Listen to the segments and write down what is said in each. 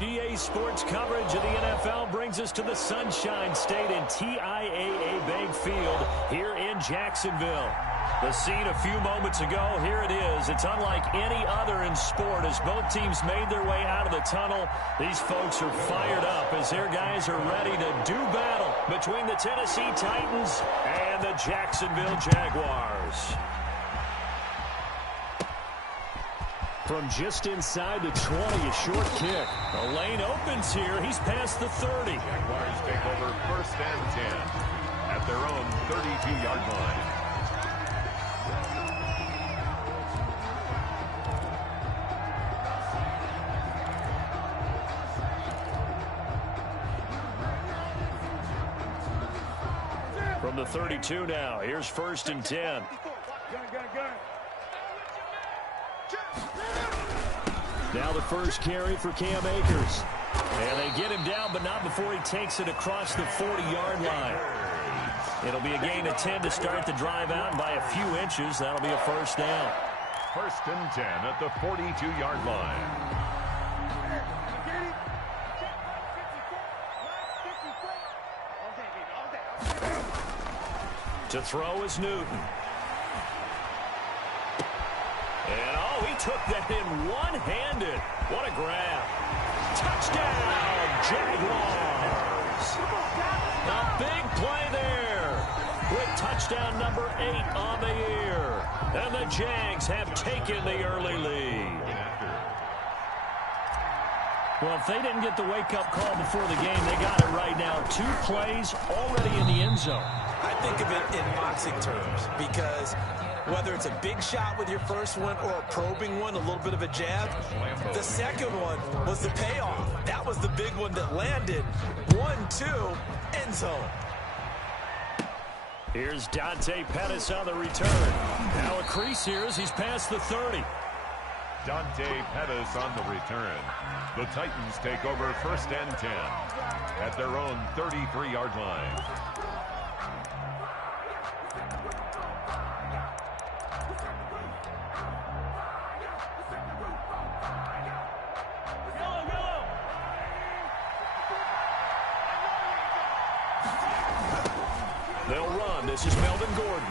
EA Sports coverage of the NFL brings us to the Sunshine State in TIAA Bank Field here in Jacksonville. The scene a few moments ago, here it is. It's unlike any other in sport as both teams made their way out of the tunnel. These folks are fired up as their guys are ready to do battle between the Tennessee Titans and the Jacksonville Jaguars. From just inside the 20, a short kick. The lane opens here. He's past the 30. Jaguars take over 1st and 10 at their own 32-yard line. From the 32 now, here's 1st and 10. Now the first carry for Cam Akers. And they get him down, but not before he takes it across the 40-yard line. It'll be a gain of 10 to start the drive out, and by a few inches, that'll be a 1st down. 1st and 10 at the 42-yard line. To throw is Newton. And, oh, he took that in one-handed. What a grab. Touchdown, Jaguars. A big play there with touchdown number 8 on the year. And the Jags have taken the early lead. Well, if they didn't get the wake-up call before the game, they got it right now. 2 plays already in the end zone. I think of it in boxing terms because whether it's a big shot with your first one or a probing one, a little bit of a jab, the second one was the payoff. That was the big one that landed. 1-2, end zone. Here's Dante Pettis on the return. Now a crease here as he's past the 30. Dante Pettis on the return. The Titans take over 1st and 10 at their own 33-yard line. They'll run. This is Melvin Gordon.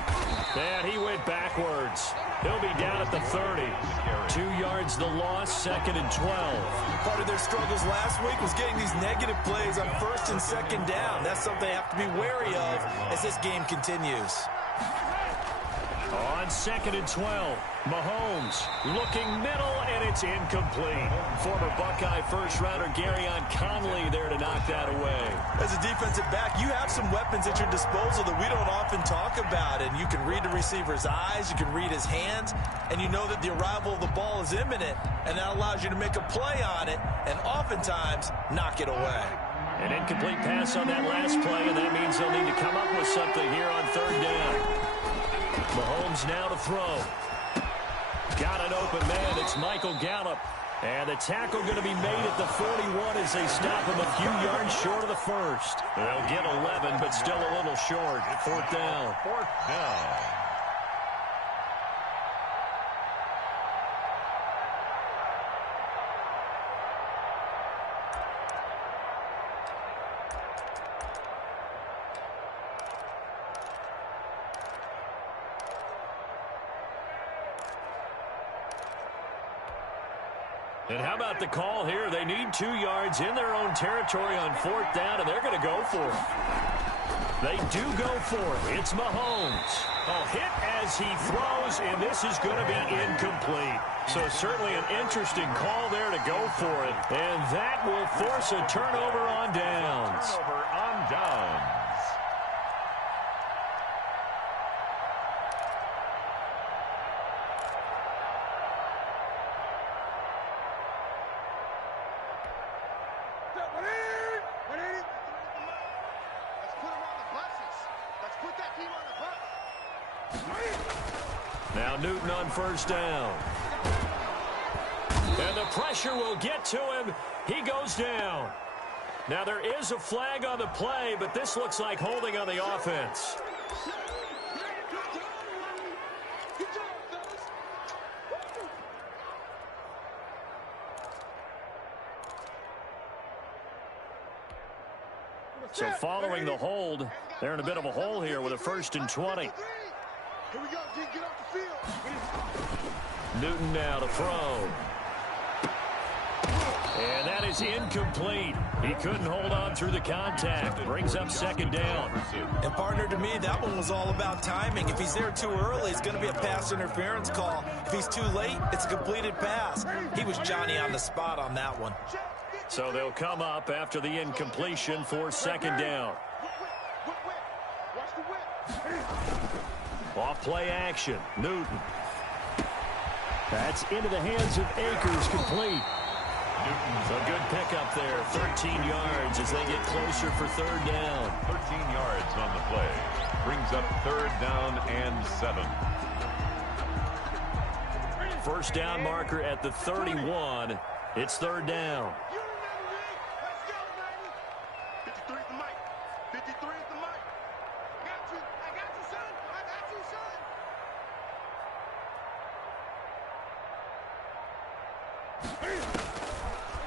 And he went backwards. He'll be down at the 30. 2 yards the loss, 2nd and 12. Part of their struggles last week was getting these negative plays on 1st and 2nd down. That's something they have to be wary of as this game continues. On 2nd and 12, Mahomes looking middle, and it's incomplete. Former Buckeye first-rounder Garyon Conley there to knock that away. As a defensive back, you have some weapons at your disposal that we don't often talk about. And you can read the receiver's eyes, you can read his hands, and you know that the arrival of the ball is imminent, and that allows you to make a play on it and oftentimes knock it away. An incomplete pass on that last play, and that means they'll need to come up with something here on 3rd down. Mahomes now to throw. Got an open man. It's Michael Gallup. And the tackle going to be made at the 41 as they stop him a few yards short of the 1st. They'll get 11, but still a little short. 4th down. 4th down. And how about the call here? They need 2 yards in their own territory on 4th down, and they're going to go for it. They do go for it. It's Mahomes. A hit as he throws, and this is going to be incomplete. So certainly an interesting call there to go for it. And that will force a turnover on downs. Turnover on downs. Now Newton on 1st down. And the pressure will get to him. He goes down. Now there is a flag on the play, but this looks like holding on the offense. So following the hold, they're in a bit of a hole here with a 1st and 20. Here we go. Get off the field. Newton now to throw. And that is incomplete. He couldn't hold on through the contact. Brings up 2nd down. And partner, to me, that one was all about timing. If he's there too early, it's going to be a pass interference call. If he's too late, it's a completed pass. He was Johnny on the spot on that one. So they'll come up after the incompletion for 2nd down. Off play action. Newton. That's into the hands of Akers, complete. Newton's a good pickup there. 13 yards as they get closer for 3rd down. 13 yards on the play. Brings up 3rd down and 7. 1st down marker at the 31. It's 3rd down. 53 is the mic. 53 is the mic. I got you, son. I got you, son.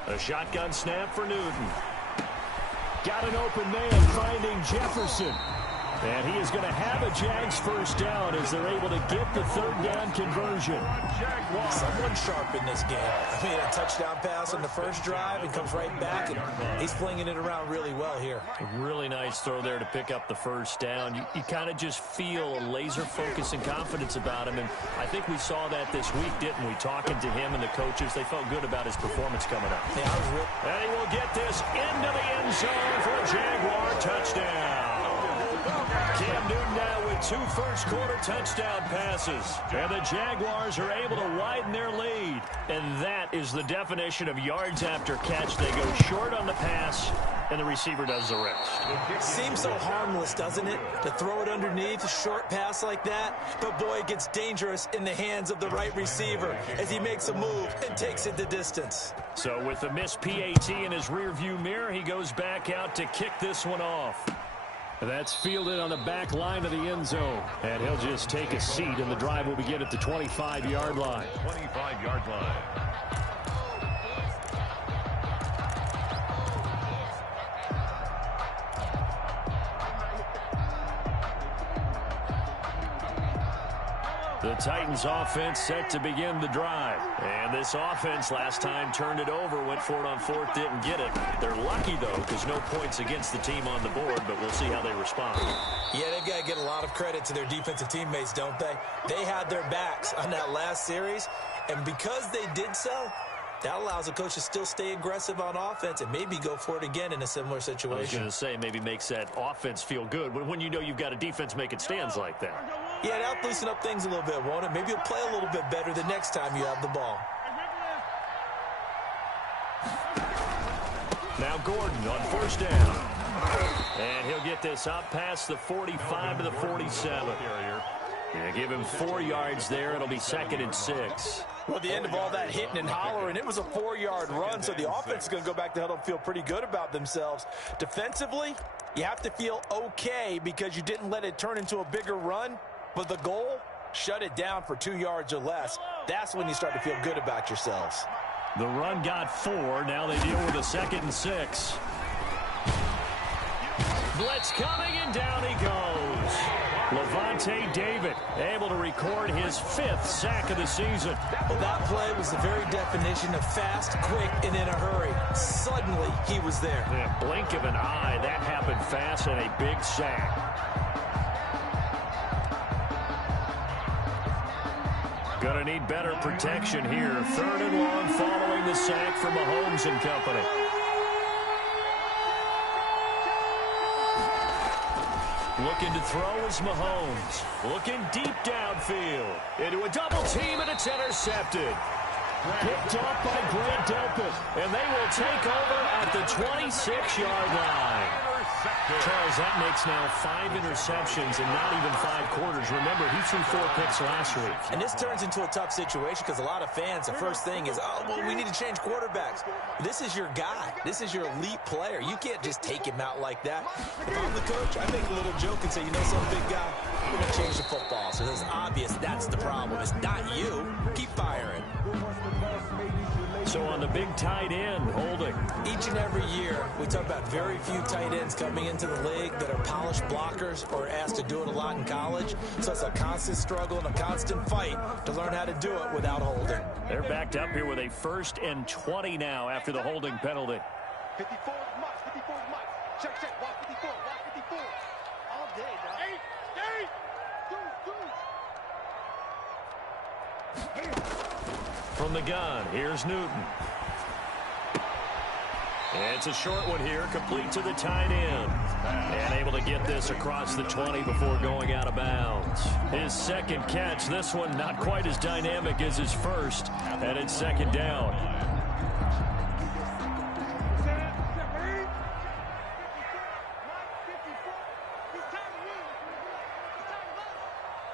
A shotgun snap for Newton. Got an open man finding Jefferson. And he is going to have a Jags 1st down as they're able to get the 3rd down conversion. Someone sharp in this game. I mean, a touchdown pass on the first drive and comes right back, and he's flinging it around really well here. A really nice throw there to pick up the 1st down. You kind of just feel a laser focus and confidence about him, and I think we saw that this week, didn't we? Talking to him and the coaches, they felt good about his performance coming up. Yeah, I was real. And he will get this into the end zone for a Jaguar touchdown. Cam Newton now with 2 first-quarter touchdown passes. And the Jaguars are able to widen their lead. And that is the definition of yards after catch. They go short on the pass, and the receiver does the rest. Seems so harmless, doesn't it? To throw it underneath, a short pass like that. But, boy, it gets dangerous in the hands of the right receiver as he makes a move and takes it the distance. So with the missed PAT in his rearview mirror, he goes back out to kick this one off. That's fielded on the back line of the end zone. And he'll just take a seat, and the drive will begin at the 25-yard line. 25-yard line. The Titans offense set to begin the drive. And this offense last time turned it over, went for it on 4th, didn't get it. They're lucky, though, because no points against the team on the board, but we'll see how they respond. Yeah, they've got to get a lot of credit to their defensive teammates, don't they? They had their backs on that last series, and because they did so, that allows the coach to still stay aggressive on offense and maybe go for it again in a similar situation. I was going to say, maybe makes that offense feel good when you know you've got a defense making stands like that. Yeah, that'll loosen up things a little bit, won't it? Maybe you'll play a little bit better the next time you have the ball. Now Gordon on 1st down. And he'll get this up past the 45 to the 47. Yeah, give him 4 yards there. It'll be 2nd and 6. Well, at the end of all that hitting and hollering, it was a 4-yard run, so the offense is going to go back to huddle and feel pretty good about themselves. Defensively, you have to feel okay because you didn't let it turn into a bigger run, but the goal, shut it down for 2 yards or less. That's when you start to feel good about yourselves. The run got 4. Now they deal with a 2nd and 6. Blitz coming, and down he goes. Levante David able to record his 5th sack of the season. Well, that play was the very definition of fast, quick, and in a hurry. Suddenly, he was there. Yeah, blink of an eye, that happened fast, and a big sack. Gonna need better protection here. 3rd and long following the sack from Mahomes and company. Looking to throw is Mahomes. Looking deep downfield. Into a double team, and it's intercepted. Picked off by Grant Delpit. And they will take over at the 26-yard line. Charles, that makes now 5 interceptions in not even 5 quarters. Remember, he threw 4 picks last week. And this turns into a tough situation because a lot of fans, the first thing is, oh, well, we need to change quarterbacks. This is your guy. This is your elite player. You can't just take him out like that. If I'm the coach, I make a little joke and say, you know some big guy, we're going to change the football. So it's obvious that's the problem. It's not you. Keep firing. So on the big tight end, holding. Each and every year, we talk about very few tight ends coming into the league that are polished blockers or asked to do it a lot in college. So it's a constant struggle and a constant fight to learn how to do it without holding. They're backed up here with a 1st and 20 now after the holding penalty. 54 is Mike. 54 is Mike. Check. Walk 54. Walk 54. All day, dog. 8. From the gun, here's Newton. It's a short one here, complete to the tight end. And able to get this across the 20 before going out of bounds. His second catch, this one not quite as dynamic as his first, and it's 2nd down.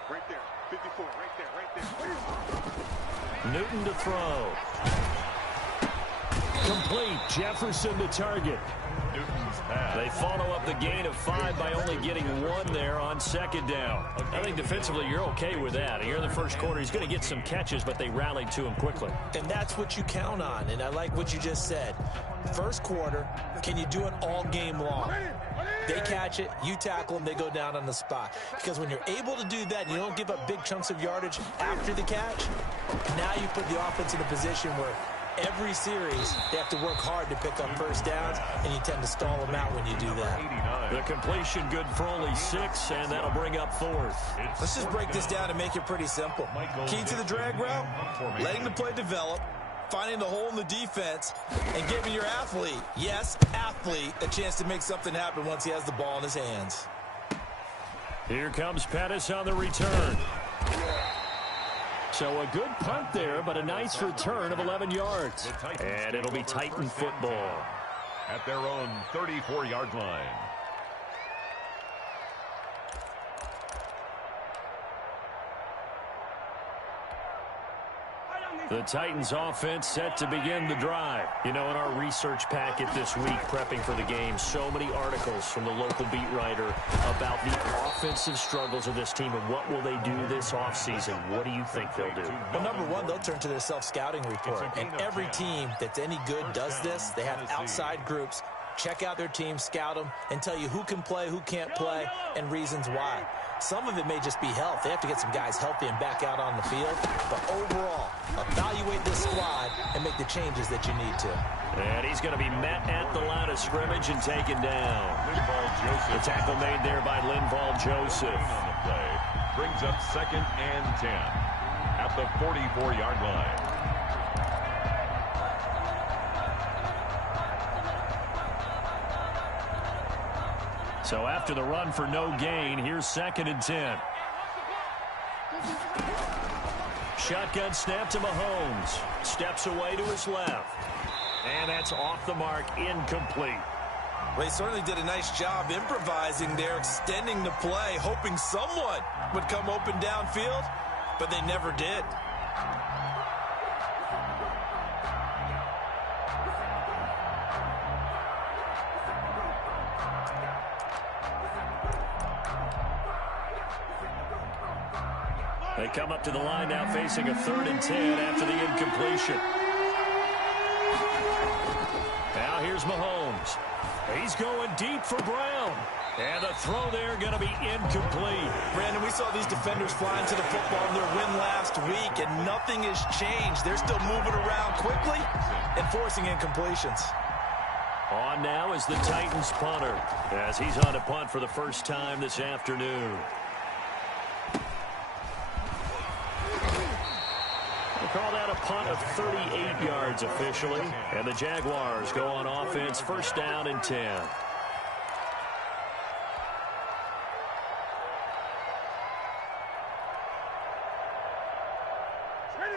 Right there. 54. Right there. Newton to throw. Complete. Jefferson to target. Newton's pass. They follow up the gain of 5 by only getting 1 there on 2nd down. I think defensively you're okay with that. Here in the first quarter, he's going to get some catches, but they rallied to him quickly. And that's what you count on, and I like what you just said. First quarter, can you do it all game long? They catch it, you tackle them, they go down on the spot. Because when you're able to do that and you don't give up big chunks of yardage after the catch, now you put the offense in a position where every series they have to work hard to pick up first downs, and you tend to stall them out when you do that. The completion good for only 6, and that'll bring up 4th. Let's just break this down and make it pretty simple. Key to the drag route, letting the play develop, finding the hole in the defense, and giving your athlete, yes, athlete, a chance to make something happen once he has the ball in his hands. Here comes Pettis on the return. So a good punt there, but a nice return of 11 yards. And it'll be Titan football. At their own 34-yard line. The Titans offense set to begin the drive. You know, in our research packet this week, prepping for the game, so many articles from the local beat writer about the offensive struggles of this team and what will they do this offseason. What do you think they'll do? Well, number one, they'll turn to their self-scouting report. And every team that's any good does this. They have outside groups. Check out their team, scout them, and tell you who can play, who can't play, and reasons why. Some of it may just be health. They have to get some guys healthy and back out on the field. But overall, evaluate this squad and make the changes that you need to. And he's going to be met at the line of scrimmage and taken down. The tackle made there by Linval Joseph. On the play brings up 2nd and 10 at the 44-yard line. So after the run for no gain, here's 2nd and 10. Shotgun snap to Mahomes. Steps away to his left. And that's off the mark, incomplete. Well, he certainly did a nice job improvising there, extending the play, hoping someone would come open downfield, but they never did. They come up to the line now facing a 3rd and 10 after the incompletion. Now here's Mahomes. He's going deep for Brown. And the throw there going to be incomplete. Brandon, we saw these defenders flying to the football in their win last week, and nothing has changed. They're still moving around quickly and forcing incompletions. On now is the Titans punter as he's on to punt for the first time this afternoon. Call that a punt of 38 yards officially. And the Jaguars go on offense, 1st down and 10.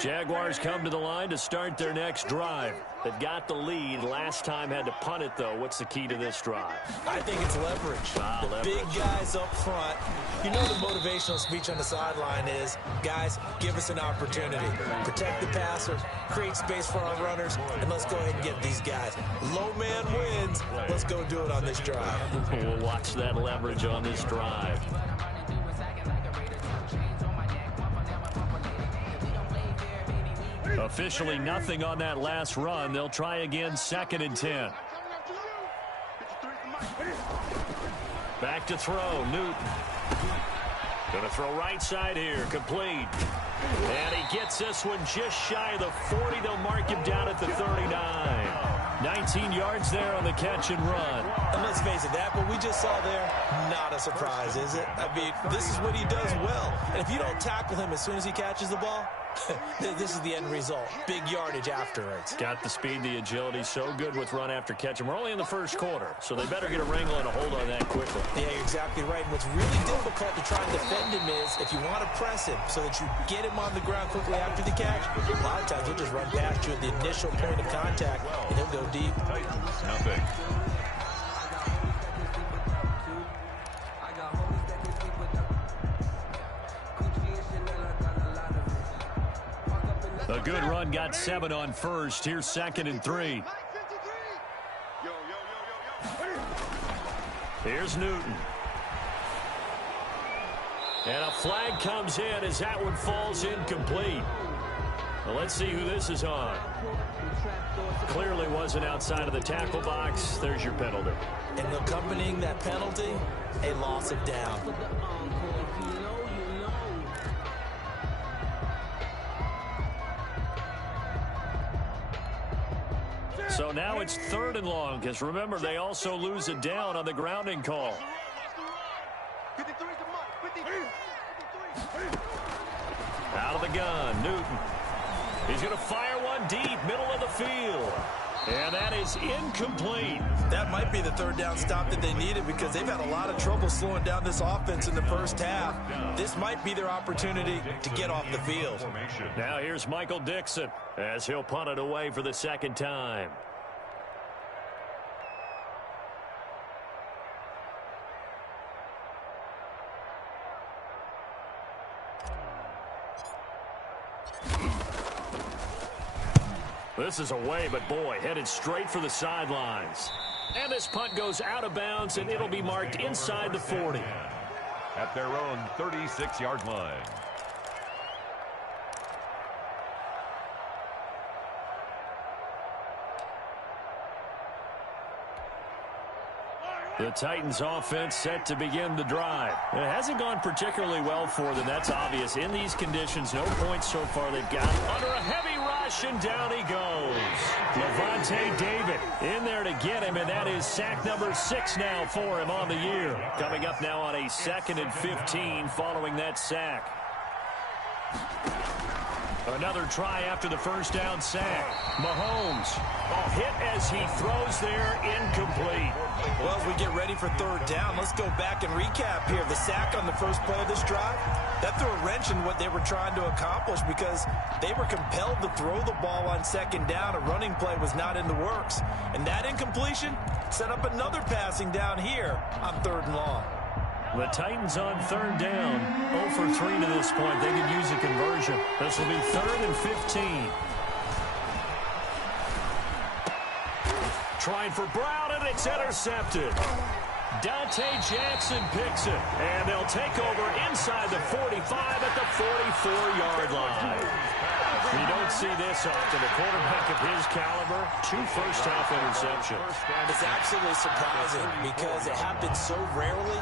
Jaguars come to the line to start their next drive. They've got the lead. Last time had to punt it, though. What's the key to this drive? I think it's leverage. Wow, the big guys up front. You know the motivational speech on the sideline is, guys, give us an opportunity. Protect the passer, create space for our runners, and let's go ahead and get these guys. Low man wins. Let's go do it on this drive. We'll watch that leverage on this drive. A Officially nothing on that last run. They'll try again, 2nd and 10. Back to throw, Newton. Going to throw right side here, complete. And he gets this one just shy of the 40. They'll mark him down at the 39. 19 yards there on the catch and run. And let's face it, that what we just saw there, not a surprise, is it? I mean, this is what he does well. And if you don't tackle him as soon as he catches the ball, this is the end result. Big yardage afterwards. Got the speed, the agility, so good with run after catch. And we're only in the first quarter, so they better get a wrangle and a hold on that quickly. Yeah, you're exactly right. And what's really difficult to try and defend him is if you want to press him so that you get him on the ground quickly after the catch, a lot of times he'll just run past you at the initial point of contact, and he'll go deep. Titans, nothing. A good run, got 7 on first. Here's 2nd and 3. Here's Newton. And a flag comes in as that one falls incomplete. Well, let's see who this is on. Clearly wasn't outside of the tackle box. There's your penalty. And accompanying that penalty, a loss of down. So now it's 3rd and long, because remember, they also lose a down on the grounding call. Out of the gun, Newton. He's going to fire one deep, middle of the field. And that is incomplete. That might be the 3rd down stop that they needed because they've had a lot of trouble slowing down this offense in the first half. This might be their opportunity to get off the field. Now here's Michael Dixon as he'll punt it away for the 2nd time. This is away, but boy, headed straight for the sidelines. And this punt goes out of bounds, and it'll be marked inside the 40. At their own 36-yard line. The Titans offense set to begin the drive. It hasn't gone particularly well for them, that's obvious. In these conditions, no points so far they've got. Under a heavy rush, and down he goes. Levante David in there to get him, and that is sack number 6 now for him on the year. Coming up now on a 2nd and 15 following that sack. Another try after the first down sack. Mahomes, a hit as he throws there, incomplete. Well, as we get ready for 3rd down, let's go back and recap here. The sack on the first play of this drive, that threw a wrench in what they were trying to accomplish because they were compelled to throw the ball on 2nd down. A running play was not in the works. And that incompletion set up another passing down here on 3rd and long. The Titans on 3rd down, 0 for 3 to this point. They could use a conversion. This will be 3rd and 15. Trying for Brown, and it's intercepted. Dante Jackson picks it, and they'll take over inside the 45 at the 44-yard line. You don't see this often. A quarterback of his caliber, 2 first-half interceptions. It's absolutely surprising because it happens so rarely.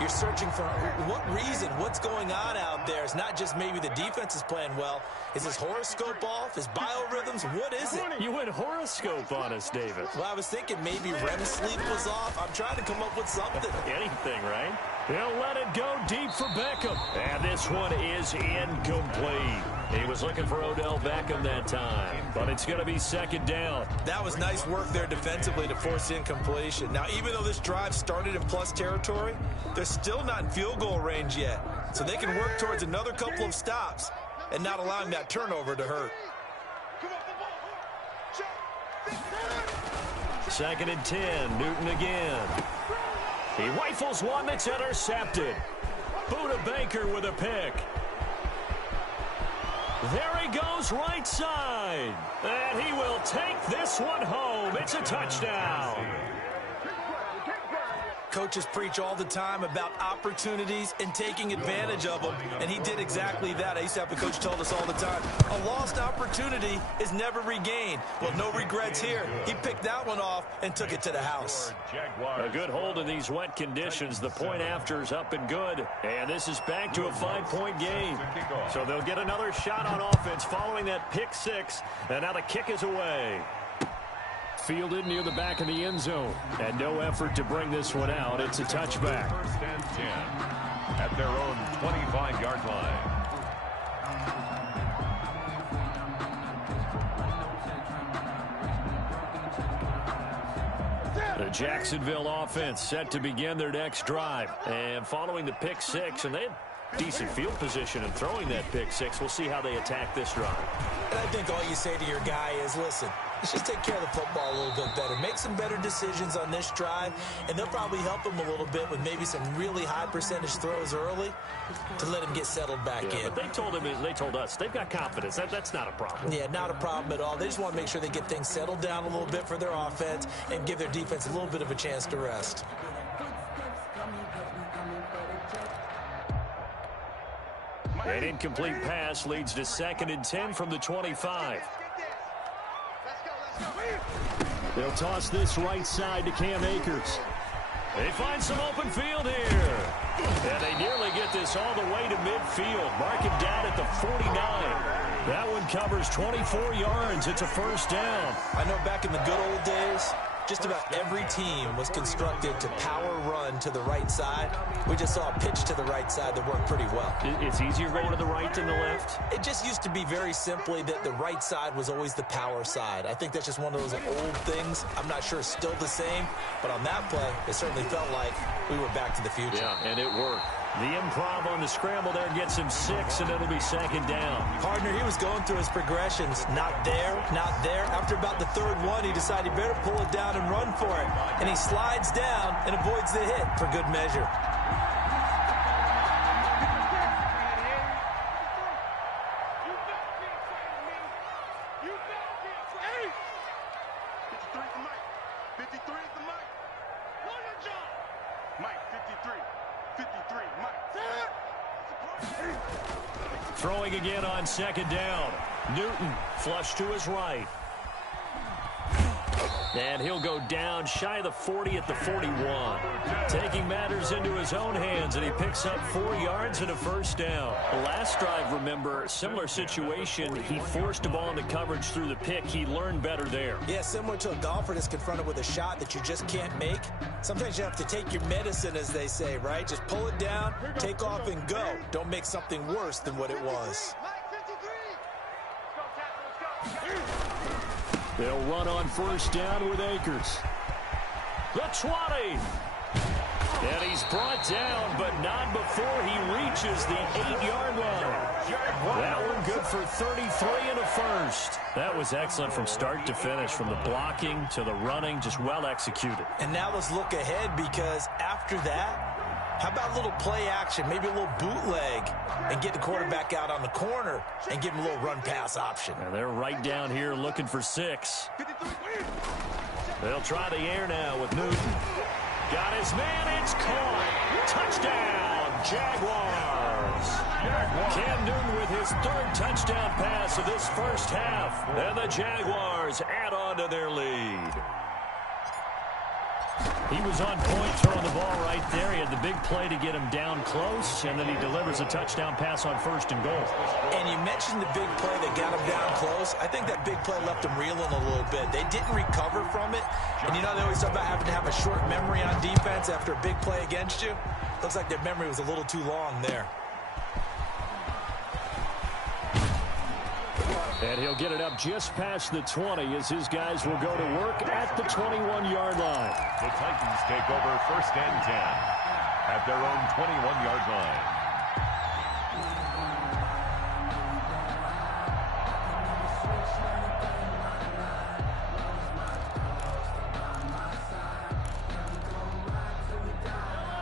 You're searching for what reason, what's going on out there. It's not just maybe the defense is playing well. Is his horoscope off? His biorhythms? What is it? You went horoscope on us, David. Well, I was thinking maybe REM sleep was off. I'm trying to come up with something. Anything, right? He'll let it go deep for Beckham. And this one is incomplete. He was looking for Odell Beckham that time, but it's going to be 2nd down. That was nice work there defensively to force incompletion. Now, even though this drive started in plus territory, they're still not in field goal range yet. So they can work towards another couple of stops and not allowing that turnover to hurt. 2nd and 10, Newton again. He rifles one that's intercepted. Buda Baker with a pick. There he goes right side. And he will take this one home. It's a touchdown. Coaches preach all the time about opportunities and taking advantage of them, and he did exactly that. I used to have a coach told us all the time, a lost opportunity is never regained. Well, no regrets here. He picked that one off and took it to the house. A good hold in these wet conditions. The point after is up and good, and this is back to a 5-point game. So they'll get another shot on offense following that pick six, and now the kick is away. Fielded near the back of the end zone, and no effort to bring this one out. It's a touchback. First and 10 at their own 25-yard line. The Jacksonville offense set to begin their next drive, and following the pick six, and they had decent field position in throwing that pick six. We'll see how they attack this drive. And I think all you say to your guy is, listen, let's just take care of the football a little bit better. Make some better decisions on this drive, and they'll probably help him a little bit with maybe some really high percentage throws early to let him get settled back in. But they told us they've got confidence. That's not a problem. Yeah, not a problem at all. They just want to make sure they get things settled down a little bit for their offense and give their defense a little bit of a chance to rest. An incomplete pass leads to 2nd and 10 from the 25. They'll toss this right side to Cam Akers. They find some open field here. And they nearly get this all the way to midfield. Mark him down at the 49. That one covers 24 yards. It's a first down. I know back in the good old days, just about every team was constructed to power run to the right side. We just saw a pitch to the right side that worked pretty well. It's easier going to the right than the left? It just used to be very simply that the right side was always the power side. I think that's just one of those old things. I'm not sure it's still the same, but on that play, it certainly felt like we were back to the future. Yeah, and it worked. The improv on the scramble there gets him 6, and it'll be 2nd down. Partner, he was going through his progressions. Not there, not there. After about the 3rd one, he decided he better pull it down and run for it. And he slides down and avoids the hit for good measure. Throwing again on 2nd down. Newton flush to his right. And he'll go down shy of the 40 at the 41. Taking matters into his own hands, and he picks up 4 yards and a first down. The last drive, remember, similar situation. He forced a ball into coverage through the pick. He learned better there. Yeah, similar to a golfer that's confronted with a shot that you just can't make. Sometimes you have to take your medicine, as they say, right? Just pull it down, take off, and go. Don't make something worse than what it was. They'll run on first down with Akers. The 20. And he's brought down, but not before he reaches the 8-yard line. That one good for 33 and a first. That was excellent from start to finish, from the blocking to the running, just well executed. And now let's look ahead, because after that, how about a little play action, maybe a little bootleg, and get the quarterback out on the corner and give him a little run-pass option. And they're right down here looking for 6. They'll try the air now with Newton. Got his man, it's caught. Touchdown, Jaguars. Cam Newton with his 3rd touchdown pass of this first half. And the Jaguars add on to their lead. He was on point throwing the ball right there. He had the big play to get him down close, and then he delivers a touchdown pass on 1st and goal. And you mentioned the big play that got him down close. I think that big play left him reeling a little bit. They didn't recover from it. And you know, they always talk about having to have a short memory on defense after a big play against you. Looks like their memory was a little too long there. And he'll get it up just past the 20 as his guys will go to work at the 21-yard line. The Titans take over 1st and 10 at their own 21-yard line.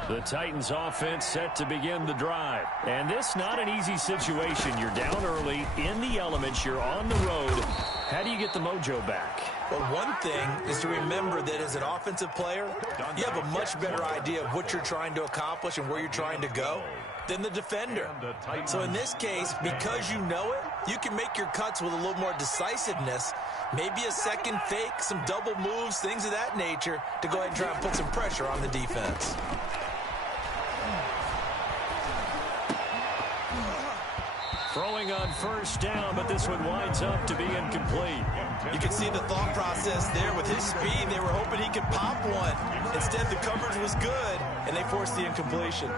The Titans offense set to begin the drive. And this not an easy situation. You're down early, in the elements, you're on the road. How do you get the mojo back? But one thing is to remember that as an offensive player, you have a much better idea of what you're trying to accomplish and where you're trying to go than the defender. So in this case, because you know it, you can make your cuts with a little more decisiveness, maybe a second fake, some double moves, things of that nature, to go ahead and try and put some pressure on the defense. Throwing on first down, but this one winds up to be incomplete. You can see the thought process there. With his speed, they were hoping he could pop one. Instead, the coverage was good, and they forced the incompletion.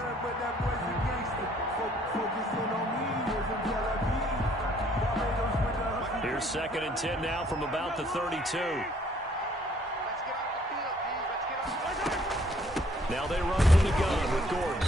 Here's 2nd and 10 now from about the 32. Now they run from the gun with Gordon.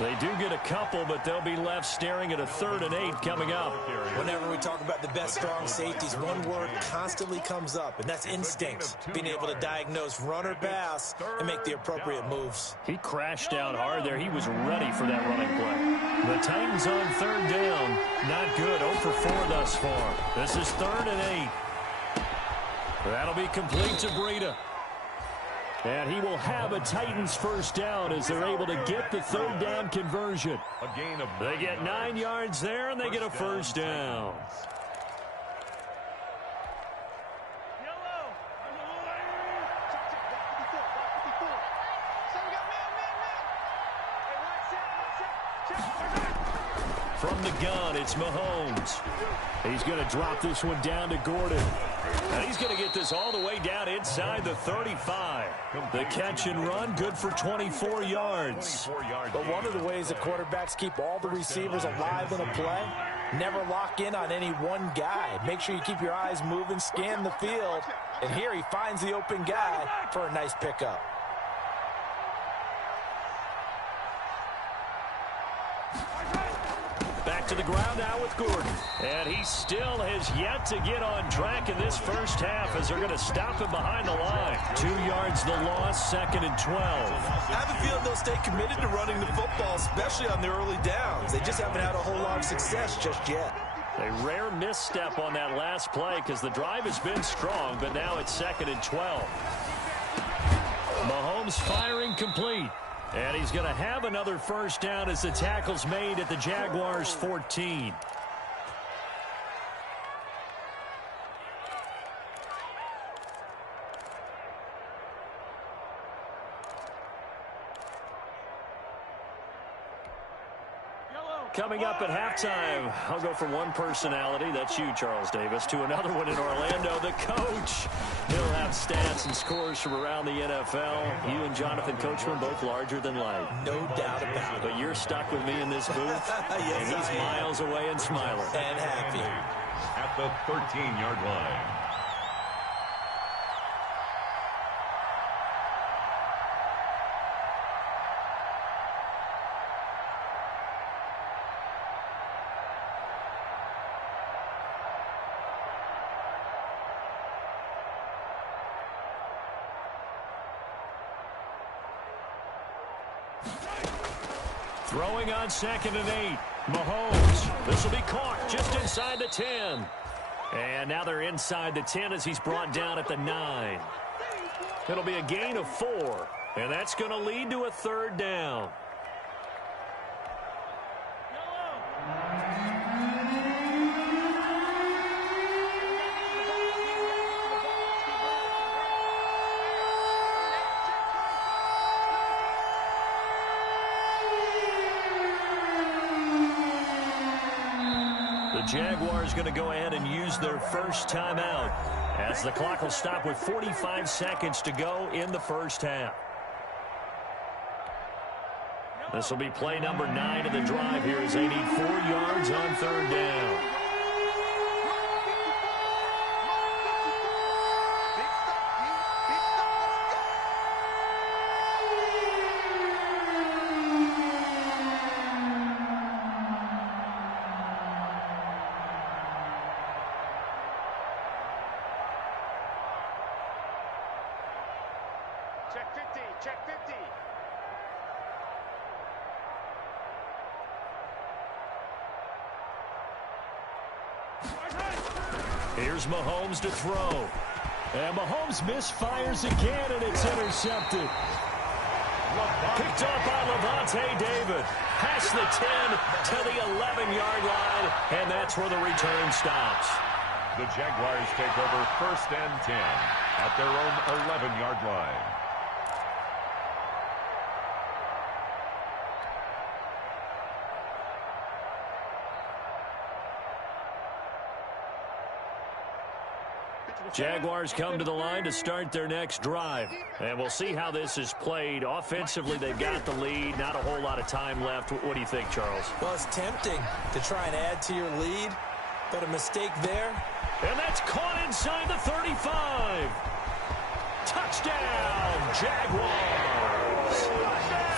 They do get a couple, but they'll be left staring at a 3rd and 8 coming up. Whenever we talk about the best strong safeties, one word constantly comes up, and that's instinct. Being able to diagnose run or pass and make the appropriate moves. He crashed down hard there. He was ready for that running play. The Titans on 3rd down. Not good. 0 for 4 thus far. This is 3rd and 8. That'll be complete to Breida. And he will have a Titans first down as they're able to get the 3rd down conversion. They get 9 yards there, and they get a first down. From the gun, it's Mahomes. He's going to drop this one down to Gordon. And he's going to get this all the way down inside the 35. The catch and run, good for 24 yards. But one of the ways the quarterbacks keep all the receivers alive in a play, never lock in on any one guy. Make sure you keep your eyes moving, scan the field. And here he finds the open guy for a nice pickup. Back to the ground now with Gordon. And he still has yet to get on track in this first half as they're going to stop him behind the line. 2 yards the loss, 2nd and 12. I have a feeling they'll stay committed to running the football, especially on the early downs. They just haven't had a whole lot of success just yet. A rare misstep on that last play because the drive has been strong, but now it's 2nd and 12. Mahomes firing complete. And he's going to have another first down as the tackle's made at the Jaguars' 14. Coming up at halftime, I'll go from one personality, that's you, Charles Davis, to another one in Orlando, the coach. He'll have stats and scores from around the NFL. You and Jonathan Coachman, both larger than life. No doubt about it. But you're stuck with me in this booth, Yes, and he's miles away and smiling. And happy. At the 13-yard line. Throwing on 2nd and 8. Mahomes. This will be caught just inside the 10. And now they're inside the 10 as he's brought down at the 9. It'll be a gain of 4. And that's going to lead to a 3rd down. Jaguars going to go ahead and use their first timeout as the clock will stop with 45 seconds to go in the first half. This will be play number 9 of the drive here as they need 4 yards on 3rd down. Check 50, check 50. Here's Mahomes to throw. And Mahomes misfires again, and it's intercepted. Picked up by Levante David. Past the 10 to the 11-yard line, and that's where the return stops. The Jaguars take over 1st and 10 at their own 11-yard line. Jaguars come to the line to start their next drive. And we'll see how this is played. Offensively, they've got the lead. Not a whole lot of time left. What do you think, Charles? Well, it's tempting to try and add to your lead, but a mistake there. And that's caught inside the 35. Touchdown, Jaguars.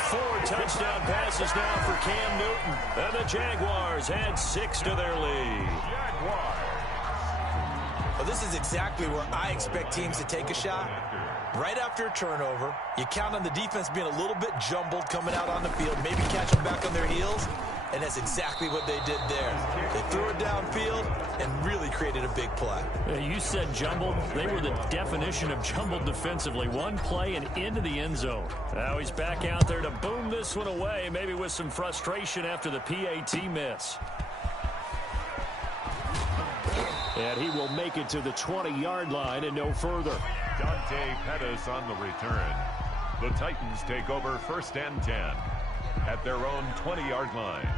4 touchdown passes now for Cam Newton. And the Jaguars add 6 to their lead. Jaguars. Well, this is exactly where I expect teams to take a shot. Right after a turnover, you count on the defense being a little bit jumbled coming out on the field, maybe catch them back on their heels, and that's exactly what they did there. They threw it downfield and really created a big play. You said jumbled. They were the definition of jumbled defensively. One play and into the end zone. Now he's back out there to boom this one away, maybe with some frustration after the PAT miss. And he will make it to the 20-yard line and no further. Dante Pettis on the return. The Titans take over 1st and 10 at their own 20-yard line.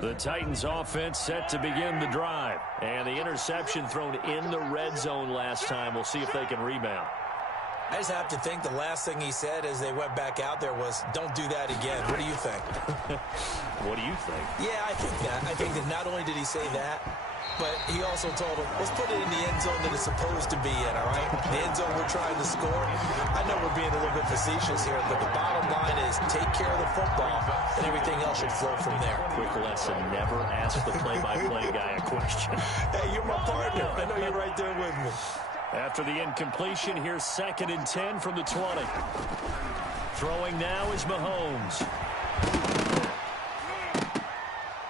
The Titans offense set to begin the drive. And the interception thrown in the red zone last time. We'll see if they can rebound. I just have to think the last thing he said as they went back out there was, don't do that again. What do you think? What do you think? Yeah, I think that. I think that not only did he say that, but he also told him, let's put it in the end zone that it's supposed to be in, all right? The end zone we're trying to score. I know we're being a little bit facetious here, but the bottom line is take care of the football, and everything else should flow from there. Quick lesson, never ask the play-by-play guy a question. Hey, you're my partner. I know you're right there with me. After the incompletion, here's 2nd and 10 from the 20. Throwing now is Mahomes.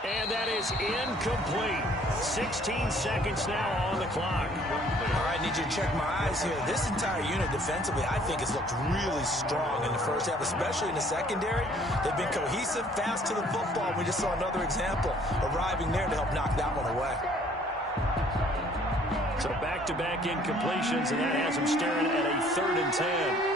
And that is incomplete. 16 seconds now on the clock. All right, I need you to check my eyes here. This entire unit defensively, I think, has looked really strong in the first half, especially in the secondary. They've been cohesive, fast to the football. We just saw another example arriving there to help knock that one away. So back-to-back incompletions, and that has him staring at a 3rd and 10.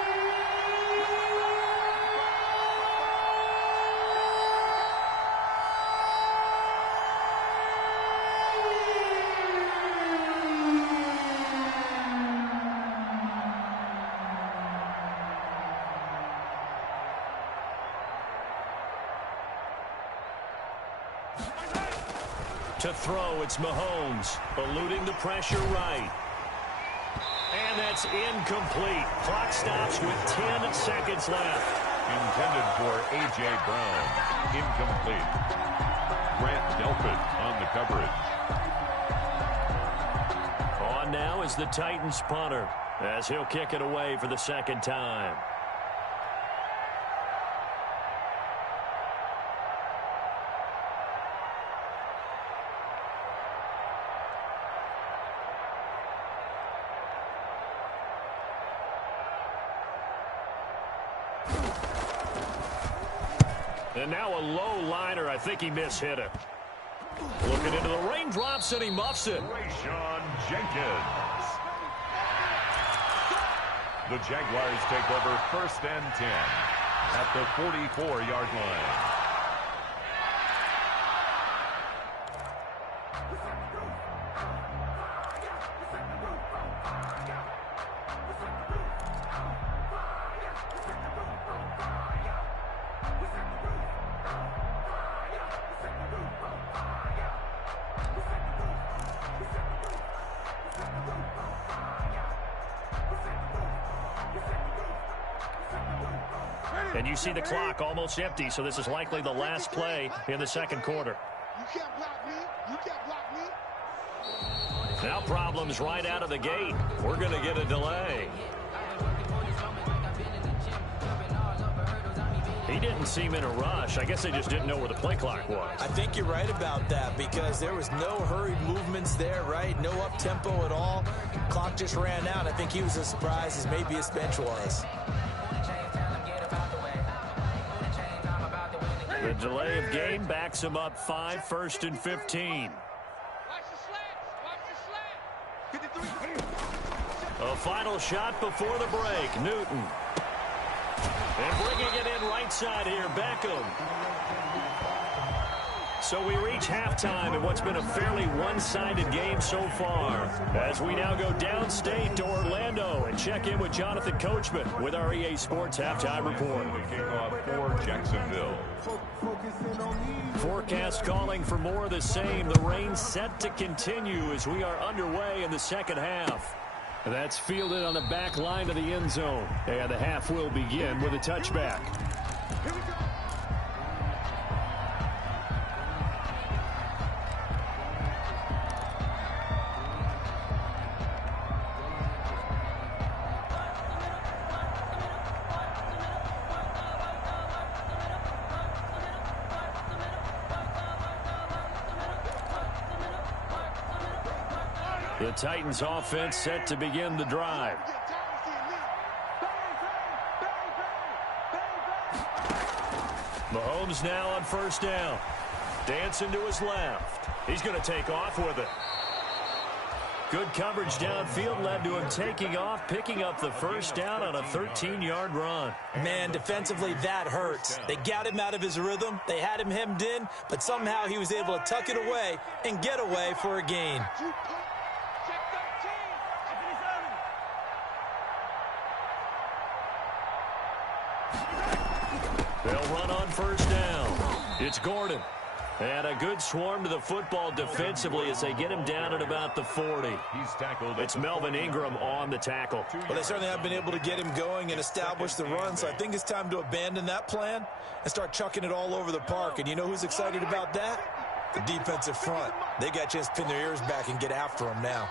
To throw, it's Mahomes, eluding the pressure right. And that's incomplete. Clock stops with 10 seconds left. Intended for A.J. Brown. Incomplete. Grant Delpit on the coverage. On now is the Titans punter, as he'll kick it away for the 2nd time. And now a low liner. I think he mishit it. Looking into the raindrops, and he muffs it. Rayshawn Jenkins. The Jaguars take over 1st and 10 at the 44-yard line. And you see the clock almost empty, so this is likely the last play in the 2nd quarter. You can't block me. You can't block me. Now problems right out of the gate. We're going to get a delay. He didn't seem in a rush. I guess they just didn't know where the play clock was. I think you're right about that because there was no hurried movements there, right? No up-tempo at all. Clock just ran out. I think he was as surprised as maybe his bench was. The delay of game backs him up 5, 1st and 15. A final shot before the break. Newton. And bringing it in right side here, Beckham. So we reach halftime in what's been a fairly one-sided game so far. As we now go downstate to Orlando and check in with Jonathan Coachman with our EA Sports Halftime Report. Kickoff for Jacksonville. Forecast calling for more of the same. The rain set to continue as we are underway in the second half. That's fielded on the back line of the end zone. And the half will begin with a touchback. Here we go. The Titans offense set to begin the drive. Mahomes now on first down. Dancing to his left. He's going to take off with it. Good coverage downfield led to him taking off, picking up the first down on a 13-yard run. Man, defensively, that hurts. They got him out of his rhythm. They had him hemmed in, but somehow he was able to tuck it away and get away for a gain. They'll run on first down. It's Gordon. And a good swarm to the football defensively as they get him down at about the 40. He's tackled. It's Melvin Ingram on the tackle. Well, they certainly have been able to get him going and establish the run, so I think it's time to abandon that plan and start chucking it all over the park. And you know who's excited about that? The defensive front. They got a chance to pin their ears back and get after him now.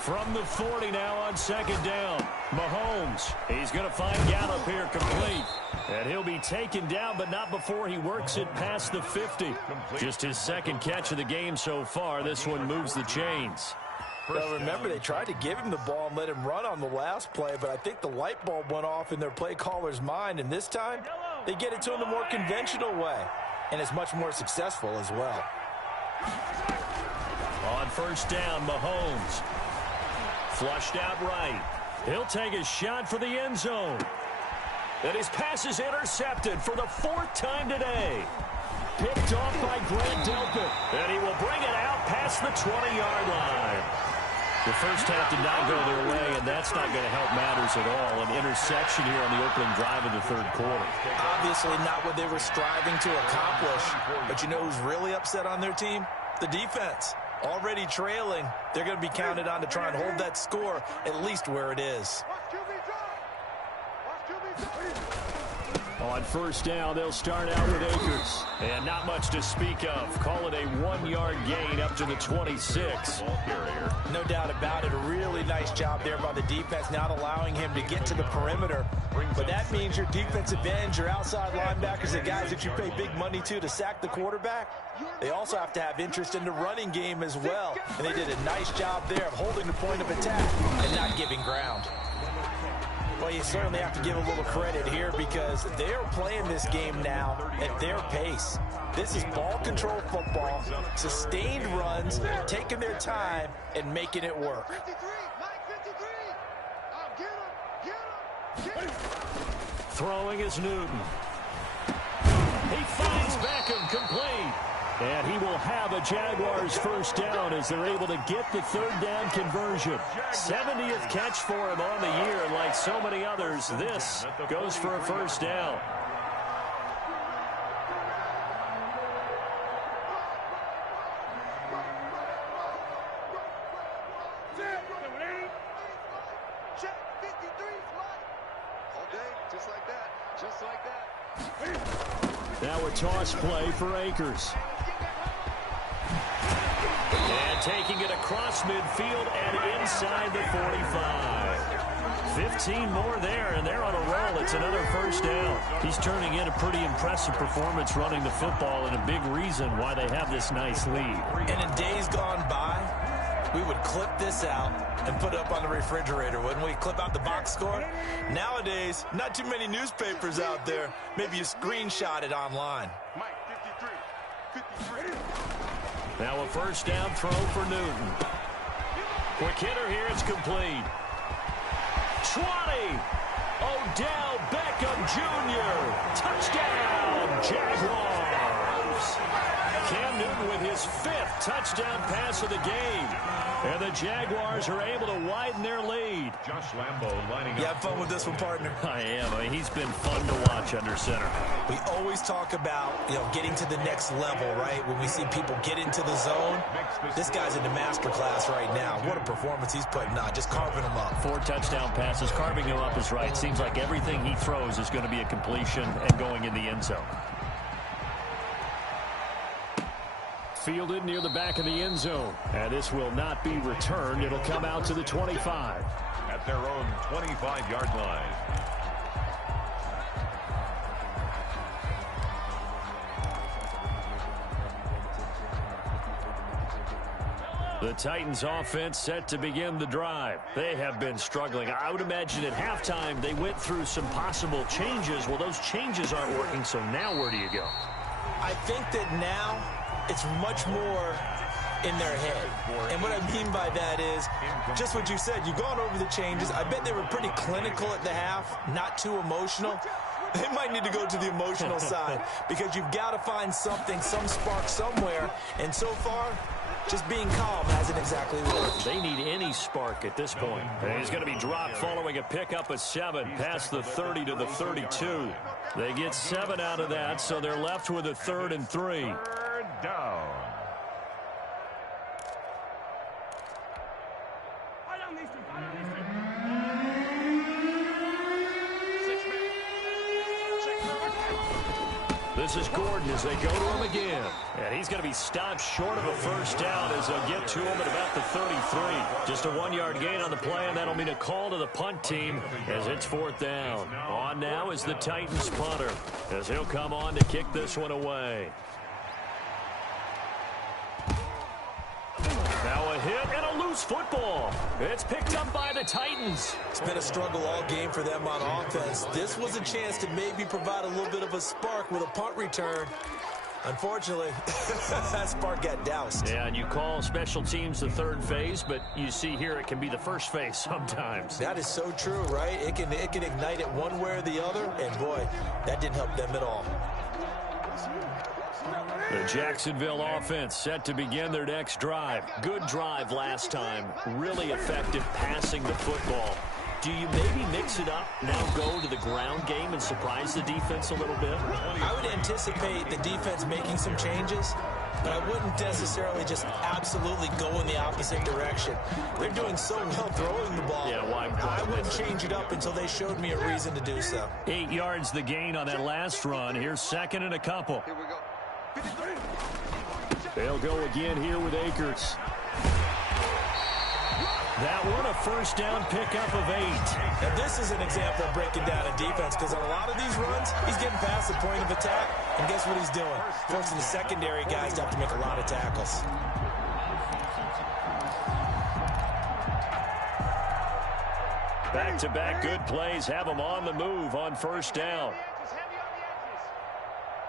From the 40 now on second down. Mahomes. He's going to find Gallup here complete. And he'll be taken down, but not before he works it past the 50. Just his second catch of the game so far. This one moves the chains. Well, remember, they tried to give him the ball and let him run on the last play, but I think the light bulb went off in their play caller's mind, and this time they get it to him the more conventional way, and it's much more successful as well. On first down, Mahomes. Flushed out right. He'll take a shot for the end zone. And his pass is intercepted for the 4th time today. Picked off by Grant Delpit. And he will bring it out past the 20-yard line. The first half did not go their way, and that's not going to help matters at all. An interception here on the opening drive of the third quarter. Obviously not what they were striving to accomplish. But you know who's really upset on their team? The defense. Already trailing, they're going to be counted on to try and hold that score at least where it is. On first down, they'll start out with Akers. And not much to speak of. Call it a 1-yard gain up to the 26. No doubt about it. A really nice job there by the defense, not allowing him to get to the perimeter. But that means your defensive ends, your outside linebackers, the guys that you pay big money to sack the quarterback, they also have to have interest in the running game as well. And they did a nice job there of holding the point of attack and not giving ground. Well, you certainly have to give a little credit here because they are playing this game now at their pace. This is ball control football, sustained runs, taking their time and making it work. Throwing is Newton. He finds Beckham complete. And he will have a Jaguars first down as they're able to get the third down conversion. 70th catch for him on the year, and like so many others, this goes for a first down. Now a toss play for Akers. And taking it across midfield and inside the 45. 15 more there, and they're on a roll. It's another first down. He's turning in a pretty impressive performance running the football, and a big reason why they have this nice lead. And in days gone by, we would clip this out and put it up on the refrigerator, wouldn't we? Clip out the box score. Nowadays, not too many newspapers out there. Maybe you screenshot it online. Mike, 53. Now a first down throw for Newton. Quick hitter here, it's complete. 20. Odell Beckham Jr. Touchdown, Jaguars. Cam Newton with his 5th touchdown pass of the game. And the Jaguars are able to widen their lead. Josh Lambo lining up. You have fun with this one, partner? I am. I mean, he's been fun to watch under center. We always talk about, getting to the next level, right? When we see people get into the zone, this guy's in the master class right now. What a performance he's putting on, just carving them up. 4 touchdown passes. Carving him up is right. Seems like everything he throws is going to be a completion and going in the end zone. Fielded near the back of the end zone. And this will not be returned. It'll come out to the 25. At their own 25-yard line. The Titans offense set to begin the drive. They have been struggling. I would imagine at halftime they went through some possible changes. Well, those changes aren't working, so now where do you go? I think that now it's much more in their head. And what I mean by that is just what you said. You've gone over the changes. I bet they were pretty clinical at the half, not too emotional. They might need to go to the emotional side because you've got to find something, some spark somewhere. And so far, just being calm hasn't exactly worked. They need any spark at this point. And he's going to be dropped following a pickup of 7 past the 30 to the 32. They get 7 out of that, so they're left with a 3rd and 3. Third down. This is Gordon as they go to him again. And he's going to be stopped short of a first down as they'll get to him at about the 33. Just a 1-yard gain on the play, and that'll mean a call to the punt team as it's 4th down. On now is the Titans punter as he'll come on to kick this one away. Now a hit and a loose football. It's picked up by the Titans. It's been a struggle all game for them on offense. This was a chance to maybe provide a little bit of a spark with a punt return. Unfortunately, that spark got doused. Yeah, and you call special teams the 3rd phase, but you see here it can be the 1st phase sometimes. That is so true, right? It can ignite it one way or the other, and boy, that didn't help them at all. The Jacksonville offense set to begin their next drive. Good drive last time. Really effective passing the football. Do you maybe mix it up, now go to the ground game and surprise the defense a little bit? I would anticipate the defense making some changes, but I wouldn't necessarily just absolutely go in the opposite direction. They're doing so well throwing the ball. Yeah, why? I wouldn't change it up until they showed me a reason to do so. 8 yards the gain on that last run. Here's 2nd and a couple. Here we go. 53. They'll go again here with Akers. That one a first down pickup of 8. And this is an example of breaking down a defense because on a lot of these runs, he's getting past the point of attack, and guess what he's doing? Forcing the secondary guys to have to make a lot of tackles. Back-to-back good plays have them on the move on first down.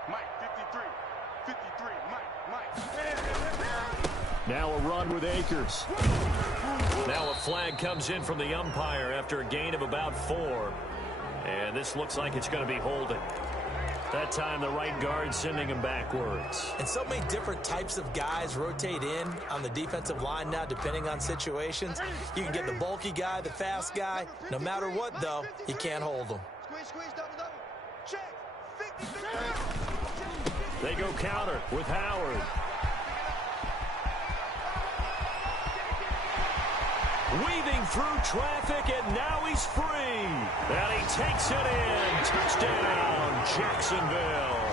Mike, 53. 53. Mike. Now a run with Akers. Now a flag comes in from the umpire after a gain of about 4. And this looks like it's going to be holding. That time the right guard sending him backwards. And so many different types of guys rotate in on the defensive line now depending on situations. You can get the bulky guy, the fast guy. No matter what, though, you can't hold them. Squeeze, double. Check. 53. They go counter with Howard. Weaving through traffic, and now he's free. And he takes it in. Touchdown, Jacksonville.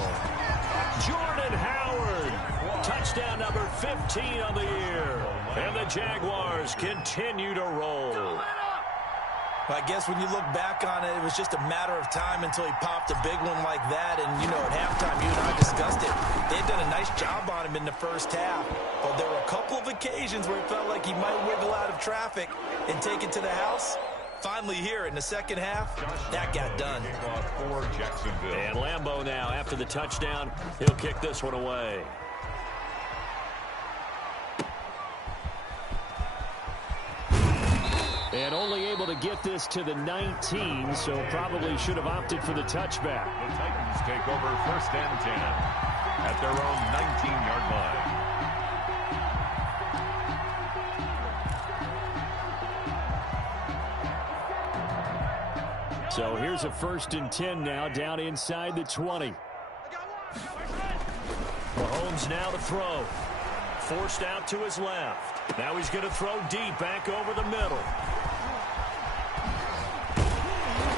Jordan Howard. Touchdown number 15 on the year. And the Jaguars continue to roll. I guess when you look back on it, it was just a matter of time until he popped a big one like that. And, you know, at halftime, you and I discussed it. They had done a nice job on him in the first half. But there were a couple of occasions where it felt like he might wiggle out of traffic and take it to the house. Finally here in the second half, that got done. For Jacksonville. And Lambeau now, after the touchdown, he'll kick this one away. And only able to get this to the 19, so probably should have opted for the touchback. The Titans take over 1st and 10 at their own 19-yard line. So here's a 1st and 10 now, down inside the 20. Mahomes now to throw. Forced out to his left. Now he's going to throw deep back over the middle.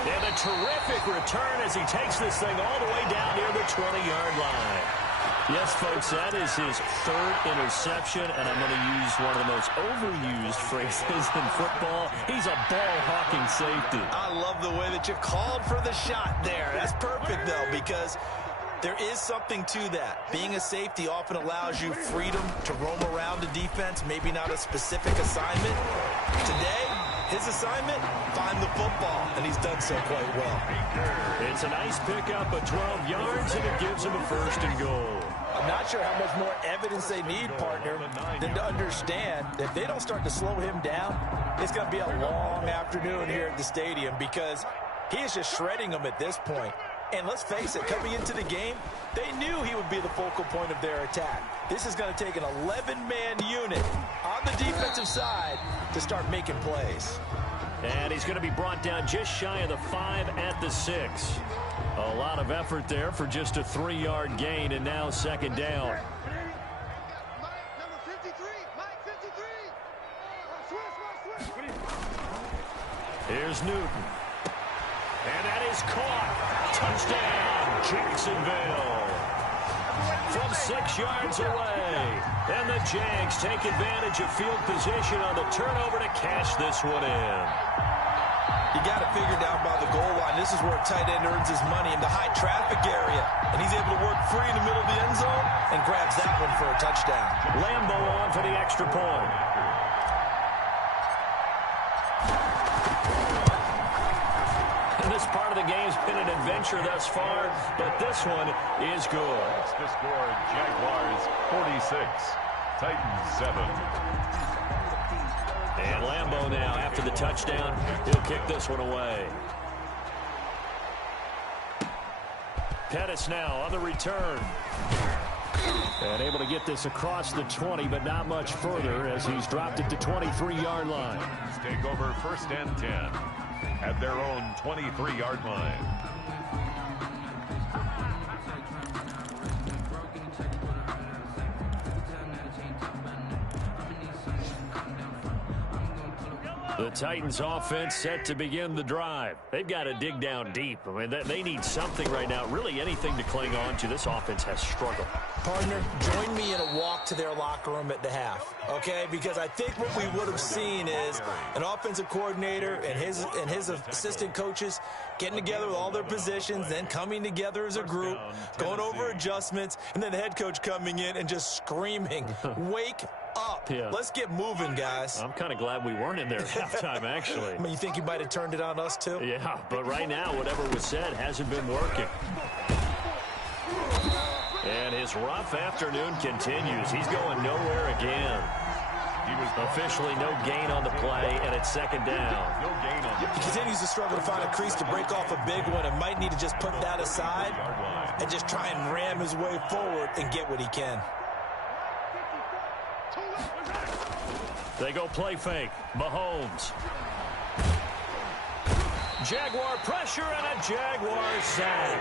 And a terrific return as he takes this thing all the way down near the 20-yard line. Yes, folks, that is his 3rd interception, and I'm going to use one of the most overused phrases in football. He's a ball-hawking safety. I love the way that you called for the shot there. That's perfect, though, because there is something to that. Being a safety often allows you freedom to roam around the defense, maybe not a specific assignment. Today, his assignment, find the football, and he's done so quite well. It's a nice pickup of 12 yards, and it gives him a 1st and goal. I'm not sure how much more evidence they need, partner, than to understand that if they don't start to slow him down, it's going to be a long afternoon here at the stadium because he is just shredding them at this point. And let's face it, coming into the game, they knew he would be the focal point of their attack. This is going to take an 11-man unit on the defensive side to start making plays. And he's going to be brought down just shy of the 5 at the 6. A lot of effort there for just a 3-yard gain, and now 2nd down. Mike, number 53. Mike, 53. Switch. Here's Newton. And that is caught. Touchdown, Jacksonville. From 6 yards away. And the Jags take advantage of field position on the turnover to cash this one in. You got it figured out by the goal line. This is where a tight end earns his money in the high traffic area. And he's able to work free in the middle of the end zone and grabs that one for a touchdown. Lambeau on for the extra point. And this part of the game's been an adventure thus far, but this one is good. That's the score. Jaguars 46, Titans 7. And Lambeau now, after the touchdown, he'll kick this one away. Pettis now on the return. And able to get this across the 20, but not much further as he's dropped it to 23-yard line. Take over 1st and 10 at their own 23-yard line. The Titans offense set to begin the drive. They've got to dig down deep. I mean, they need something right now, really anything to cling on to. This offense has struggled. Partner, join me in a walk to their locker room at the half, okay? Because I think what we would have seen is an offensive coordinator and his assistant coaches getting together with all their positions, then coming together as a group, going over adjustments, and then the head coach coming in and just screaming, wake up. Yeah. Let's get moving, guys. I'm kind of glad we weren't in there at halftime, actually. I mean, you think you might have turned it on us, too? Yeah, but right now, whatever was said hasn't been working. And his rough afternoon continues. He's going nowhere again. He was Officially no gain on the play, and it's 2nd down. no gain on He continues to struggle to find a crease to break off a big one and might need to just put that aside and just try and ram his way forward and get what he can. They go play fake. Mahomes. Jaguar pressure and a Jaguar sack.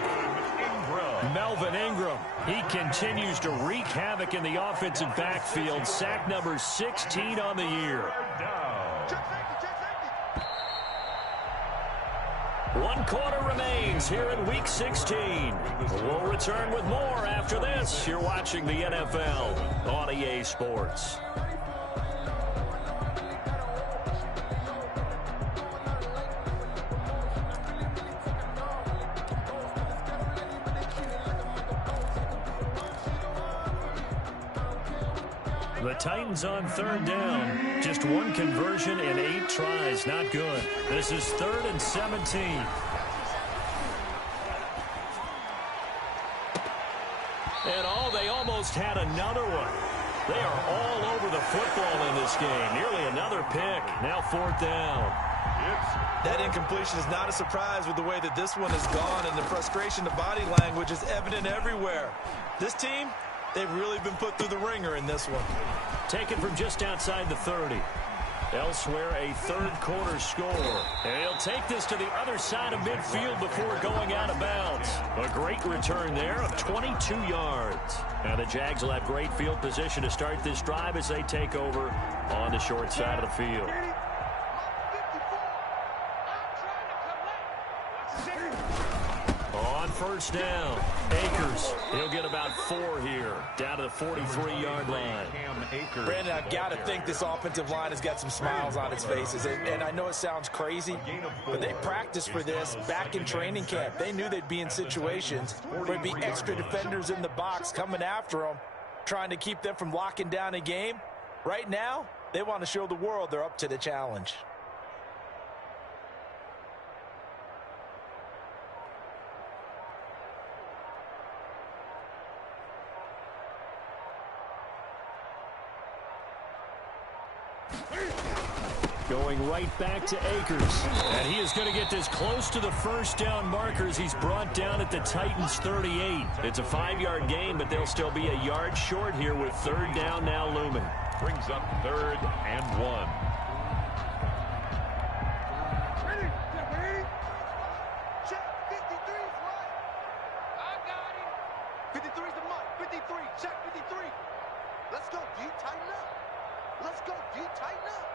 Melvin Ingram. He continues to wreak havoc in the offensive backfield. Sack number 16 on the year. One quarter remains here in Week 16. We'll return with more after this. You're watching the NFL on EA Sports. The Titans on third down. Just one conversion in 8 tries. Not good. This is 3rd and 17. And they almost had another one. They are all over the football in this game. Nearly another pick. Now 4th down. That incompletion is not a surprise with the way that this one has gone, and the frustration of body language is evident everywhere. This team, they've really been put through the ringer in this one. Taken from just outside the 30. Elsewhere, a third-quarter score. And he'll take this to the other side of midfield before going out of bounds. A great return there of 22 yards. Now the Jags will have great field position to start this drive as they take over on the short side of the field. On first down, Akers. He'll get about 4 here, down to the 43-yard line. Brandon, I've got to think this offensive line has got some smiles on its faces. And I know it sounds crazy, but they practiced for this back in training camp. They knew they'd be in situations where there'd be extra defenders in the box coming after them, trying to keep them from locking down a game. Right now, they want to show the world they're up to the challenge. Going right back to Akers. And he is going to get this close to the first down markers. He's brought down at the Titans' 38. It's a 5-yard gain, but they'll still be a yard short here with 3rd down now looming. Brings up 3rd and 1. Check, 53's right. I got him. 53's the mark. 53. Check 53. Let's go, D. Tighten up. Let's go, D. Tighten up.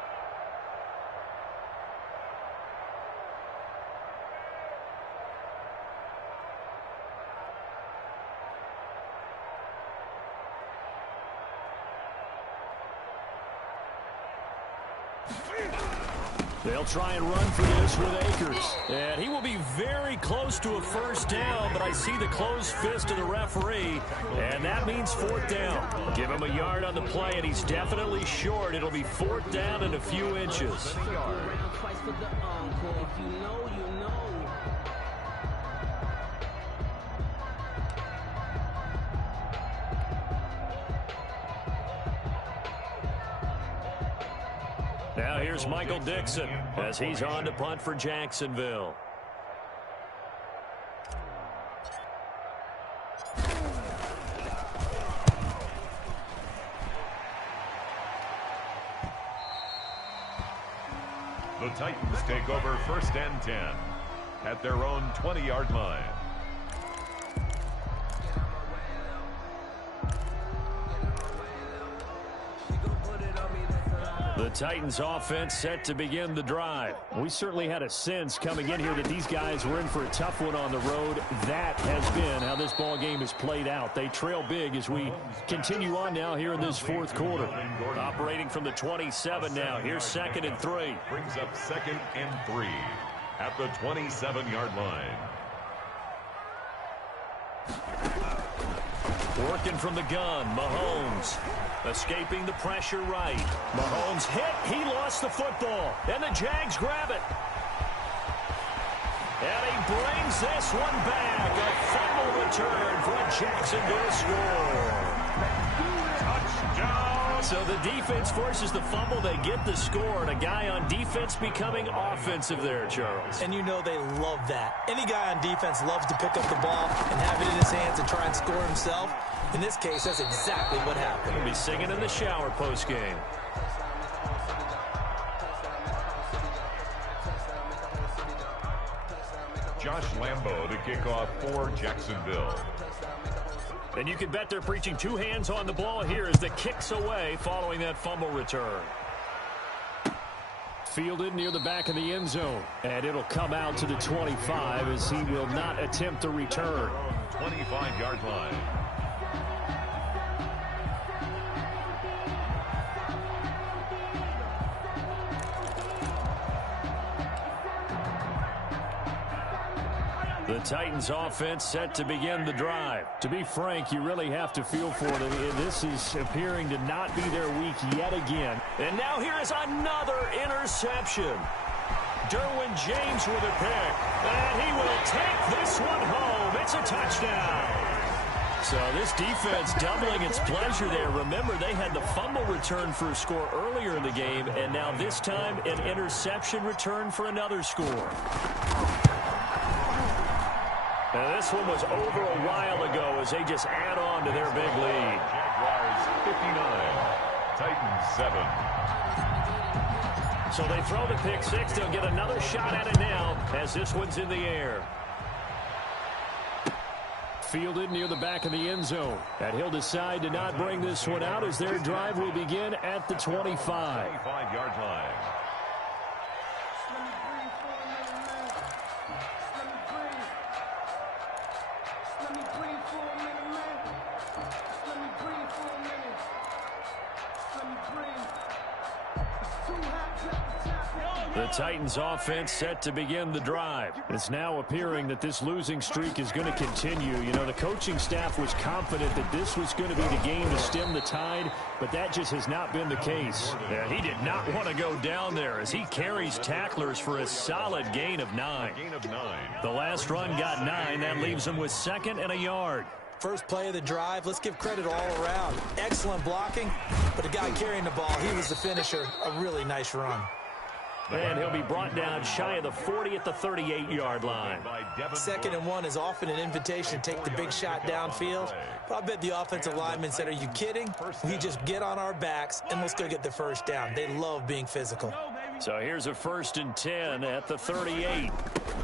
They'll try and run for this with Akers. And he will be very close to a first down, but I see the closed fist of the referee, and that means 4th down. Give him a yard on the play, and he's definitely short. It'll be 4th down and a few inches. Now here's Michael Dixon as he's on to punt for Jacksonville. The Titans take over 1st and 10 at their own 20-yard line. The Titans offense set to begin the drive. We certainly had a sense coming in here that these guys were in for a tough one on the road. That has been how this ball game has played out. They trail big as we continue on now here in this 4th quarter. Operating from the 27 now. Here's 2nd and 3. Brings up 2nd and 3 at the 27-yard line. Working from the gun, Mahomes. Escaping the pressure right. Mahomes hit. He lost the football. And the Jags grab it. And he brings this one back. A fumble return for a Jacksonville score. Touchdown. So the defense forces the fumble. They get the score. And a guy on defense becoming offensive there, Charles. And you know they love that. Any guy on defense loves to pick up the ball and have it in his hands and try and score himself. In this case, that's exactly what happened. He'll be singing in the shower post-game. Josh Lambo to kick off for Jacksonville. And you can bet they're preaching 2 hands on the ball here as the kick's away following that fumble return. Fielded near the back of the end zone. And it'll come out to the 25 as he will not attempt the return. 25-yard line. The Titans offense set to begin the drive. To be frank, you really have to feel for them. This is appearing to not be their week yet again. And now here is another interception. Derwin James with a pick. And he will take this one home. It's a touchdown. So this defense doubling its pleasure there. Remember, they had the fumble return for a score earlier in the game, and now this time an interception return for another score. Now this one was over a while ago as they just add on to their big lead. Jaguars 59, Titans 7. So they throw the pick six. They'll get another shot at it now as this one's in the air. Fielded near the back of the end zone. And he'll decide to not bring this one out as their drive will begin at the 25. 25-yard line. The Titans offense set to begin the drive. It's now appearing that this losing streak is going to continue. You know, the coaching staff was confident that this was going to be the game to stem the tide, but that just has not been the case. And he did not want to go down there as he carries tacklers for a solid gain of 9. The last run got 9. That leaves him with 2nd and a yard. First play of the drive, let's give credit all around. Excellent blocking, but the guy carrying the ball, he was the finisher. A really nice run. And he'll be brought down shy of the 40 at the 38-yard line. 2nd and 1 is often an invitation to take the big shot downfield. But I bet the offensive lineman said, are you kidding? We just get on our backs and let's go get the first down. They love being physical. So here's a 1st and 10 at the 38.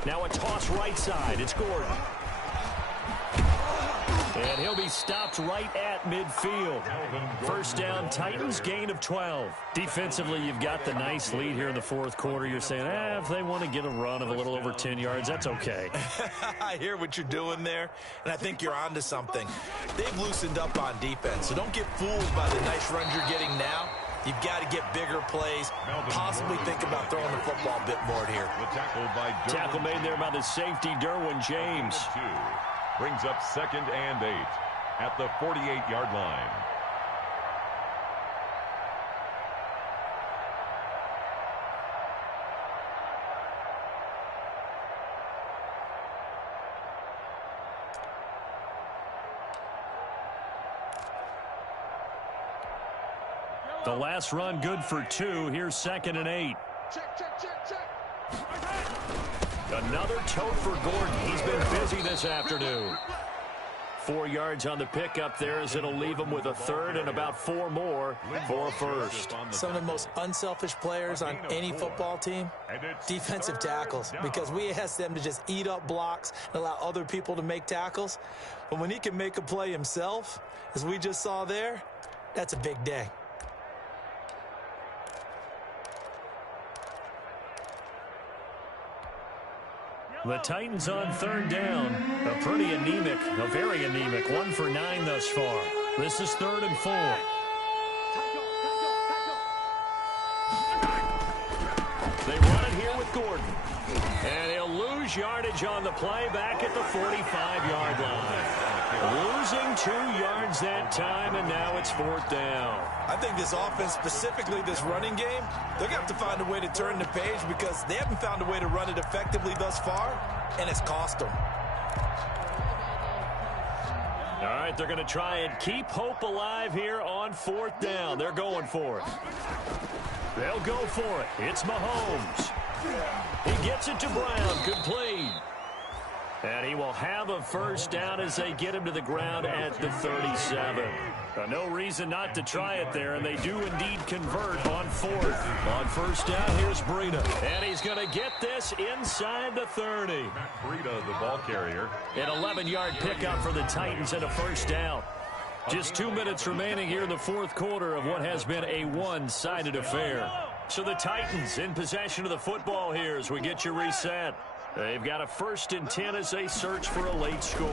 Now a toss right side. It's Gordon. And he'll be stopped right at midfield. First down, Titans, gain of 12. Defensively, you've got the nice lead here in the 4th quarter. You're saying, if they want to get a run of a little over 10 yards, that's okay. I hear what you're doing there, and I think you're onto something. They've loosened up on defense, so don't get fooled by the nice runs you're getting now. You've got to get bigger plays, possibly think about throwing the football a bit more here. Tackle made there by the safety, Derwin James. Brings up 2nd and 8 at the 48-yard line. The last run good for 2. Here's 2nd and 8. Another tote for Gordon. He's been busy this afternoon. 4 yards on the pickup there as it'll leave him with a 3rd and about 4 more for a 1st. Some of the most unselfish players on any football team, defensive tackles, because we ask them to just eat up blocks and allow other people to make tackles. But when he can make a play himself, as we just saw there, that's a big day. The Titans on 3rd down. A pretty anemic, a very anemic. 1 for 9 thus far. This is 3rd and 4. They run it here with Gordon. And he'll lose yardage on the play back at the 45-yard line. Losing 2 yards that time, and now it's 4th down. I think this offense, specifically this running game, they're going to have to find a way to turn the page because they haven't found a way to run it effectively thus far, and it's cost them. All right, they're going to try and keep hope alive here on 4th down. They're going for it. They'll go for it. It's Mahomes. He gets it to Brown. Complete. And he will have a 1st down as they get him to the ground at the 37. No reason not to try it there, and they do indeed convert on 4th. On 1st down, here's Breida. And he's going to get this inside the 30. Breida, the ball carrier. An 11-yard pickup for the Titans and a 1st down. Just 2 minutes remaining here in the 4th quarter of what has been a one-sided affair. So the Titans in possession of the football here as we get you reset. They've got a 1st and 10 as they search for a late score.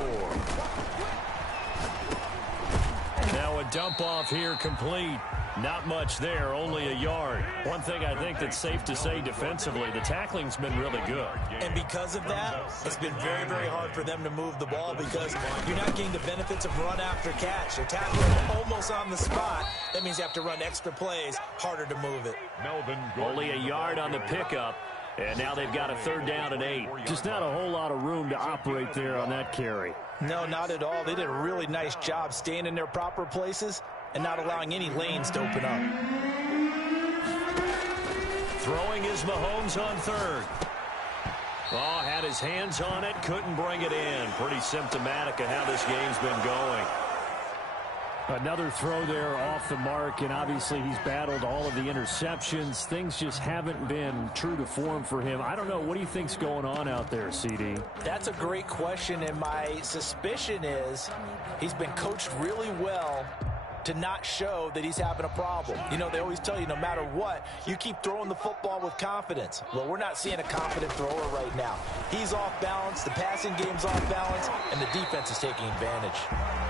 Now a dump off here complete. Not much there, only a yard. One thing I think that's safe to say defensively, the tackling's been really good. And because of that, it's been very, very hard for them to move the ball because you're not getting the benefits of run after catch. They're tackling almost on the spot. That means you have to run extra plays, harder to move it. Only a yard on the pickup, and now they've got a 3rd down and 8. Just not a whole lot of room to operate there on that carry. No, not at all. They did a really nice job staying in their proper places and not allowing any lanes to open up. Throwing is Mahomes on 3rd. Oh, had his hands on it, couldn't bring it in. Pretty symptomatic of how this game's been going. Another throw there off the mark, and obviously he's battled all of the interceptions. Things just haven't been true to form for him. I don't know. What do you think's going on out there, CD? That's a great question, and my suspicion is he's been coached really well to not show that he's having a problem. You know, they always tell you no matter what, you keep throwing the football with confidence. Well, we're not seeing a confident thrower right now. He's off balance, the passing game's off balance, and the defense is taking advantage.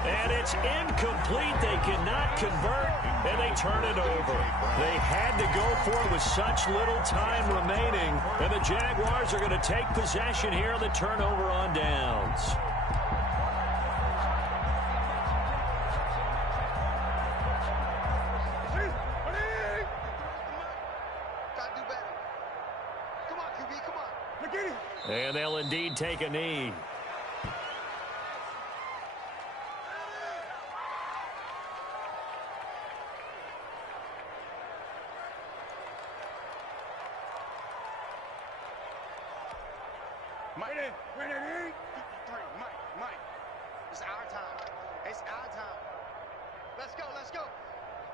And it's incomplete. They cannot convert, and they turn it over. They had to go for it with such little time remaining, and the Jaguars are going to take possession here on the turnover on downs. And they'll indeed take a knee. Mike, it's our time. It's our time. Let's go, let's go.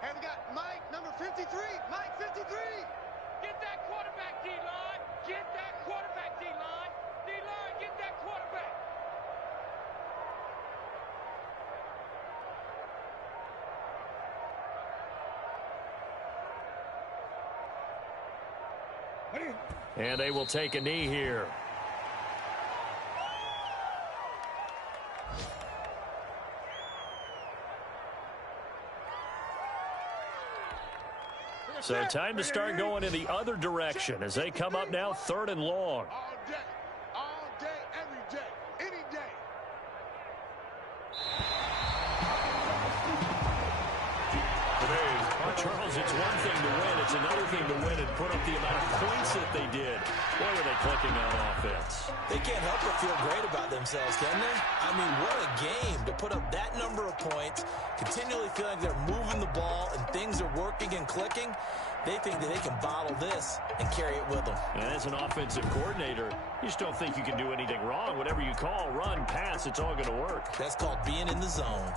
Hey, we got Mike, number 53. Mike, 53. Get that quarterback, D-line. Get that quarterback, D-line. D-line, get that quarterback. And they will take a knee here. So time to start going in the other direction as they come up now 3rd and long. All day, every day, any day. Charles, it's one thing to win. It's another thing to win and put up the amount of points that they did. Boy, were they clicking on offense. They can't help but feel great about themselves, can they? I mean, what a game to put up that number of points, continually feeling they're moving the ball and things are working and clicking. They think that they can bottle this and carry it with them. And as an offensive coordinator, you just don't think you can do anything wrong. Whatever you call, run, pass, it's all going to work. That's called being in the zone.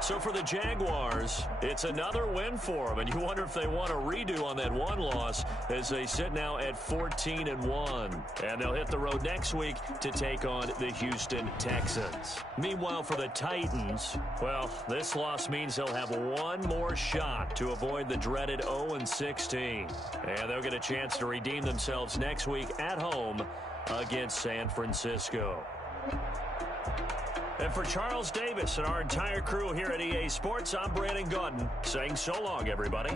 So for the Jaguars, it's another win for them, and you wonder if they want a redo on that one loss as they sit now at 14-1. And they'll hit the road next week to take on the Houston Texans. Meanwhile, for the Titans, well, this loss means they'll have one more shot to avoid the dreaded 0-16. And they'll get a chance to redeem themselves next week at home against San Francisco. And for Charles Davis and our entire crew here at EA Sports, I'm Brandon Gaudin saying so long, everybody.